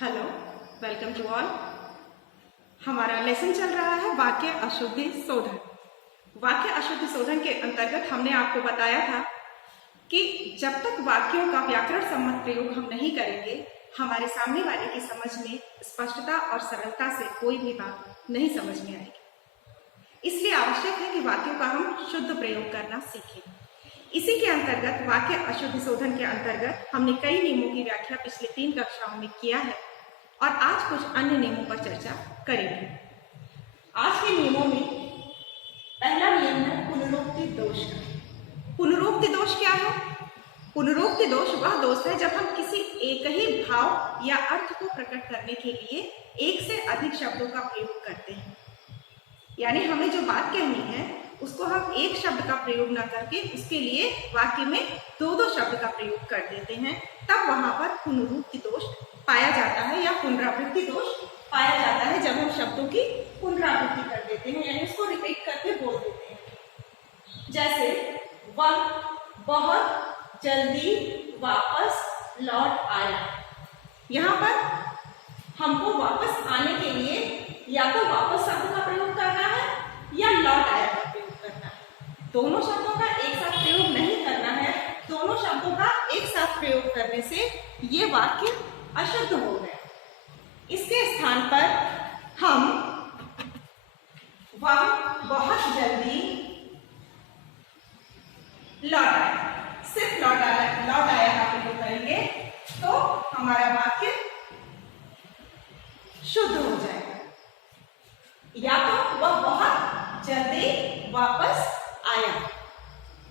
Hello, welcome to all. हमारा lesson चल रहा है वाक्य अशुद्धि शोधन। वाक्य अशुद्धि शोधन के अंतर्गत हमने आपको बताया था कि जब तक वाक्यों का व्याकरण सम्मत प्रयोग हम नहीं करेंगे, हमारे सामने वाले की समझ में स्पष्टता और सरलता से कोई भी बात नहीं समझ में आएगी। इसलिए आवश्यक है कि वाक्यों का हम शुद्ध प्रयोग करना सीखें। इसी के अंतर्गत वाक्य अशुद्धि शोधन के अंतर्गत हमने कई नियमों की व्याख्या पिछले 3 कक्षाओं में किया है और आज कुछ अन्य नियमों पर चर्चा करेंगे। आज के नियमों में पहला नियम है पुनरुक्ति दोष का। पुनरुक्ति दोष क्या है? पुनरुक्ति दोष वह दोष है जब हम किसी एक ही भाव या अर्थ को प्रकट करने के लिए एक से अधिक शब्दों का प्रयोग करते हैं। यानी हमें जो बात कहनी है उसको हम एक शब्द का प्रयोग न करके उसके लिए वाक्य में दो शब्द का प्रयोग कर देते हैं, तब वहां पर पुनरुक्ति दोष पाया जाता है या पुनरावृत्ति दोष पाया जाता है। जब हम शब्दों की पुनरावृत्ति कर देते हैं यानी उसको रिपीट करके बोल देते हैं। जैसे वह बहुत जल्दी वापस लौट आया। यहाँ पर हमको वापस आने के लिए या तो वापस शब्द का प्रयोग करना है या लौट आया का प्रयोग करना है। दोनों शब्दों का एक साथ प्रयोग नहीं करना है। दोनों शब्दों का एक साथ प्रयोग करने से ये वाक्य अशुद्ध हो गया। इसके स्थान पर हम वह बहुत जल्दी लौट आया, सिर्फ लौट आया का प्रयोग करेंगे तो हमारा वाक्य शुद्ध हो जाएगा। या तो वह बहुत जल्दी वापस आया,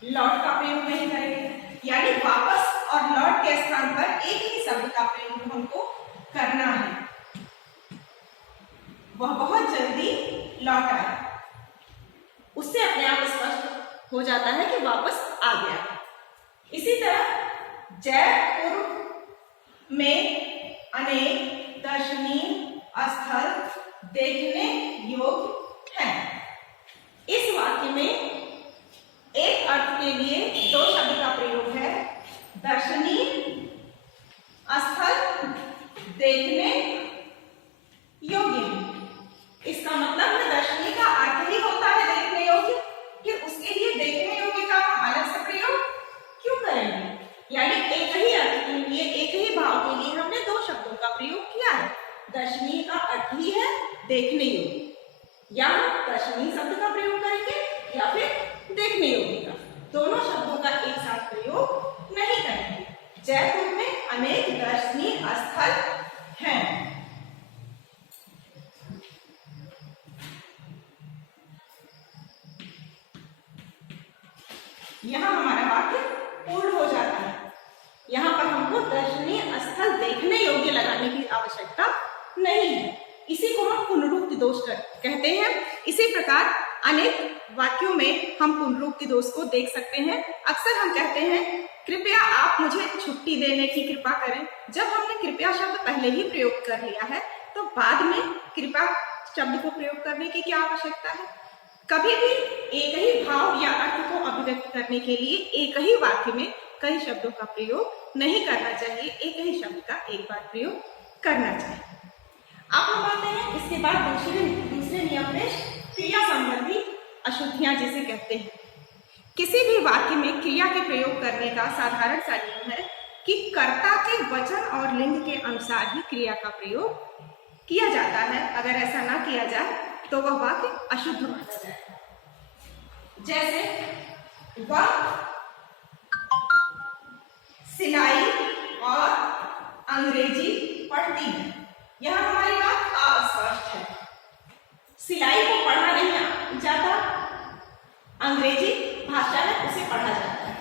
लौट का प्रयोग नहीं करेंगे। यानी वापस और लौट के स्थान पर एक ही शब्द का प्रयोग हमको करना है। वह बहुत जल्दी लौट आया, उससे अपने आप स्पष्ट हो जाता है कि वापस आ गया। इसी तरह जयपुर में अनेक दर्शनीय स्थल देखने योग्य है। इस वाक्य में एक अर्थ के लिए दो शब्द का प्रयोग है, दर्शनीय स्थल देखने योग्य। इसका मतलब है दर्शनीय का अर्थ ही होता है देखने योग्य, फिर उसके लिए देखने योग्य का हम अलग से प्रयोग क्यों करेंगे? यानी एक ही अर्थ के लिए, एक ही भाव के लिए हमने दो शब्दों का प्रयोग किया है। दर्शनीय का अर्थ ही है देखने योग्य, या दर्शनीय शब्द का प्रयोग करेंगे या फिर देखने योग्य का। दोनों शब्दों का एक साथ प्रयोग नहीं करेंगे। जयपुर में अनेक दर्शनीय स्थल हैं। यहां हमारा वाक्य पूर्ण हो जाता है। यहां पर हमको दर्शनीय स्थल देखने योग्य लगाने की आवश्यकता नहीं है। इसी को हम पुनरुक्ति दोष कहते हैं। इसी प्रकार अनेक वाक्यों में हम पुनरुक्ति दोष को देख सकते हैं। अक्सर हम कहते हैं कृपया आप मुझे छुट्टी देने की कृपा करें। जब हमने कृपया शब्द पहले ही प्रयोग कर लिया है तो बाद में कृपा शब्द को प्रयोग करने की क्या आवश्यकता है? कभी भी एक ही भाव या अर्थ को अभिव्यक्त करने के लिए एक ही वाक्य में कई शब्दों का प्रयोग नहीं करना चाहिए। एक ही शब्द का एक बार प्रयोग करना चाहिए। अब हम आते हैं इसके बाद दूसरे नियम में क्रिया संबंधी अशुद्धियां जिसे कहते हैं। किसी भी वाक्य में क्रिया के प्रयोग करने का साधारण सा नियम है कि कर्ता के वचन और लिंग के अनुसार ही क्रिया का प्रयोग किया जाता है। अगर ऐसा ना किया जाए तो वह वाक्य अशुद्ध माना जाएगा। जैसे वह सिलाई और अंग्रेजी पढ़ती है। यहां हमारी बात अस्पष्ट है। सिलाई को पढ़ा नहीं जाता, अंग्रेजी भाषा है उसे पढ़ा जाता है।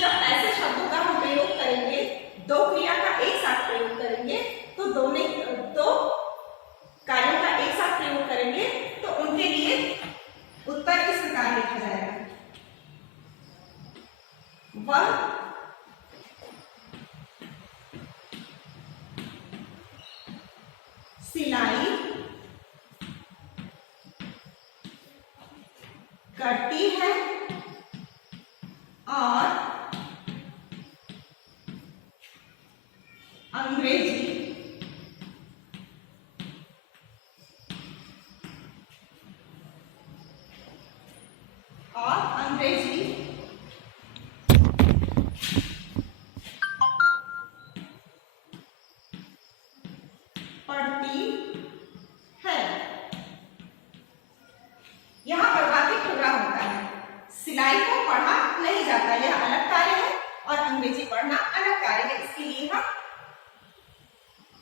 जब ऐसे शब्दों का हम प्रयोग करेंगे, दो क्रिया का एक साथ प्रयोग करेंगे तो दो कार्यों का एक साथ प्रयोग करेंगे तो उनके लिए उत्तर इस प्रकार लिखा जाएगा। वह सिलाई करती है और अंग्रेजी पढ़ती है। यहाँ पर वाक्य पूरा होता है। सिलाई को पढ़ा नहीं जाता, यह अलग कार्य है और अंग्रेजी पढ़ना अलग कार्य है। इसके लिए हम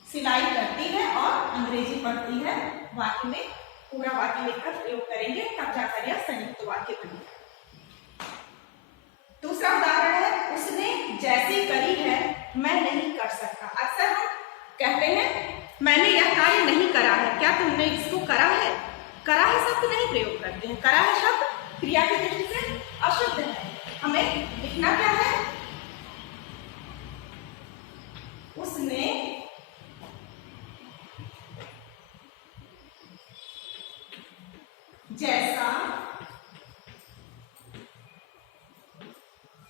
सिलाई करती है और अंग्रेजी पढ़ती है वाक्य में पूरा वाक्य लिखकर प्रयोग करेंगे, तब जाकर यह संयुक्त वाक्य बनेगा। दूसरा उदाहरण है, उसने जैसी करी है मैं नहीं कर सकता। अक्सर हम कहते हैं मैंने यह कार्य नहीं करा है, क्या तुमने इसको करा है? करा है शब्द नहीं प्रयोग करते हैं। करा है शब्द क्रिया की दृष्टि से अशुद्ध है। हमें लिखना क्या है? उसने जैसा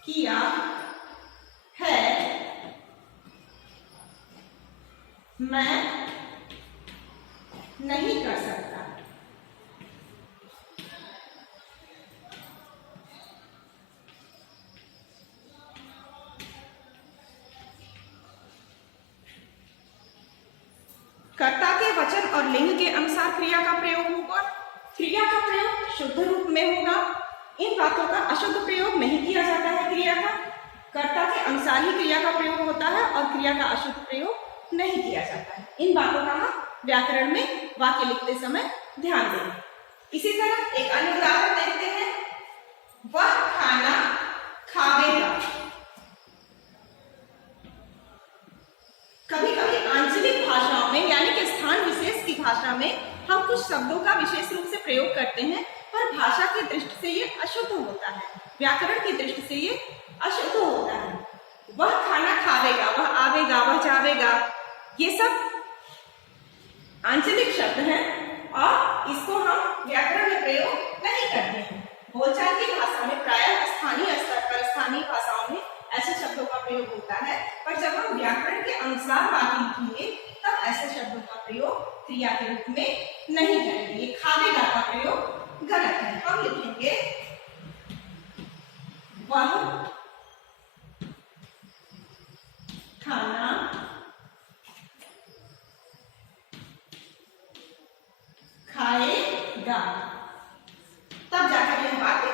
किया है मैं नहीं कर सकता। कर्ता के वचन और लिंग के अनुसार क्रिया का प्रयोग होगा। क्रिया का प्रयोग शुद्ध रूप में होगा। इन बातों का अशुद्ध प्रयोग नहीं किया जाता है। क्रिया का कर्ता के अनुसार ही क्रिया का प्रयोग होता है और क्रिया का अशुद्ध प्रयोग नहीं किया जाता है। इन बातों का हम व्याकरण में वाक्य लिखते समय ध्यान देंगे। इसी तरह एक अन्य उदाहरण देखते हैं, वह खाना खावेगा। कभी कभी आंचलिक भाषाओं में यानी कि स्थान विशेष की भाषा में हम कुछ शब्दों का विशेष रूप से प्रयोग करते हैं, पर भाषा की दृष्टि से ये अशुद्ध होता है, व्याकरण की दृष्टि से ये अशुद्ध होता है। वह खाना खावेगा, वह आवेगा, वह जावेगा, ये सब आंचलिक शब्द हैं और इसको हम व्याकरण में प्रयोग नहीं करते हैं। बोलचाल की भाषा में प्रायः स्थानीय स्तर पर स्थानीय भाषाओं में ऐसे शब्दों का प्रयोग होता है, पर जब हम व्याकरण के अनुसार वाक्य लिखेंगे तब ऐसे शब्दों का प्रयोग क्रिया के रूप में नहीं करेंगे। ये खावेगा का प्रयोग गलत है। हम लिखेंगे वह खाना खाएगा, तब जाकर यह वाक्य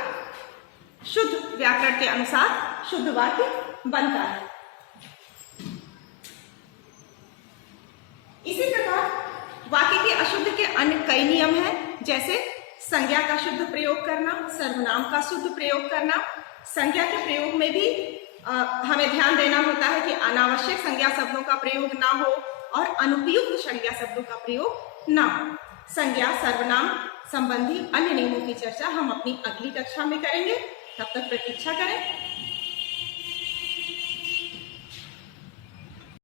शुद्ध व्याकरण के अनुसार शुद्ध वाक्य बनता है। इसी प्रकार वाक्य के अशुद्ध के अन्य कई नियम हैं, जैसे संज्ञा का शुद्ध प्रयोग करना, सर्वनाम का शुद्ध प्रयोग करना। संज्ञा के प्रयोग में भी हमें ध्यान देना होता है कि अनावश्यक संज्ञा शब्दों का प्रयोग ना हो और अनुपयुक्त संज्ञा शब्दों का प्रयोग ना हो। संज्ञा सर्वनाम संबंधी अन्य नियमों की चर्चा हम अपनी अगली कक्षा में करेंगे। तब तक प्रतीक्षा करें।